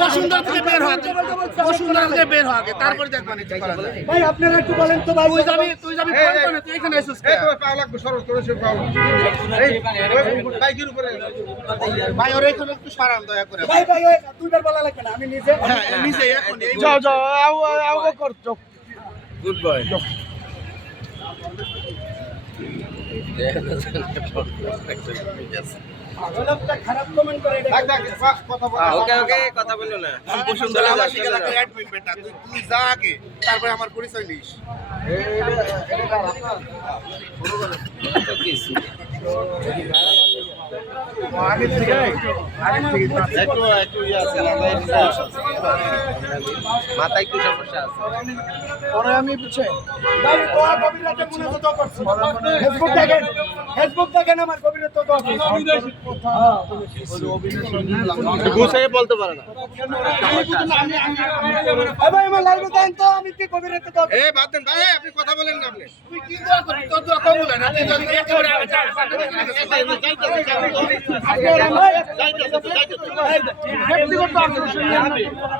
বসুন্ধরা থেকে বের হয়, বসুন্ধরা থেকে বের হয় আগে, তারপরে দেখবেন কি করা যায়। ভাই আপনারা একটু বলেন তো ভাই। তুই যাবি পল্টনে, তুই এখানে এসেছিস কেন? ভাই ওরে এখানে একটু সরান দয়া করে। ভাই ভাই ওই দুইবার বলা লাগবে না, আমি নিজে হ্যাঁ নিজে এখন যাও যাও আও কর চোখ গুড বয়। লোকটা খারাপ কমেন্ট করে কথা বললো না। বসুন্ধরা আবাসিক এলাকার অ্যাডমিন বেটা, তুই যা আগে, তারপরে আমার পরিচয় নিস। মাথায় একটু সমস্যা আছে। পরে আমি বুঝছে ভাই তোর কবিরাতে মনে তো তো করছি। ফেসবুক দেখেন আমার কবিরাতে তো করছি। গুছিয়ে বলতে পারে না। ভাই আমার লাইভে দেন তো, আমি কি কবিরাতে তো এ বাদ দেন ভাই, আপনি কথা বলেন না। আপনি তুই কি দোয়া করবি? তোর দোয়া কবুল হয় না, তুই যদি একেবারে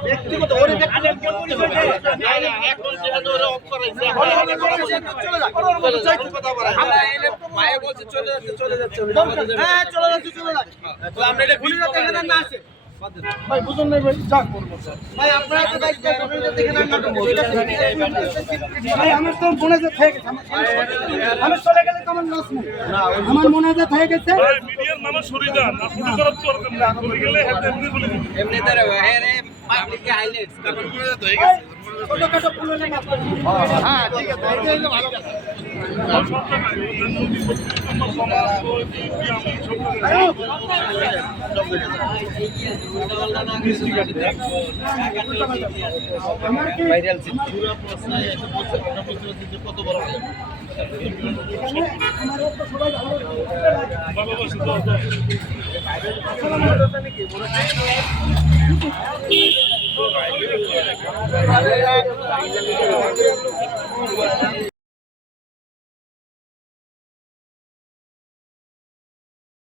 ব্যক্তিগত ওরে ভাই বুঝুন নাই ভাই যা করবো ভাই আপনারা তো দায়িত্ব কমিউনিটি দেখে না ভাই আমার তো মনে যে থেকে গেছে আমি চলে গেলে তো আমার লস নেই আমার মনে যে থেকে গেছে ভাই মিডিয়ার মানুষ সরে যান, আপনি তো করার দরকার নেই, চলে গেলে এমনি বলে দিন। এমনি তারা রে পাবলিককে হাইলাইটস তারপর ঘুরে যেতে হয়ে গেছে। ছোটখাটো পুরনো মাছ হ্যাঁ ঠিক আছে, এটা হলো ভালো কথা। ভাইরাল ছিল। কত বড় আমারও তো সবাই ভালো ভালোবাসি তো।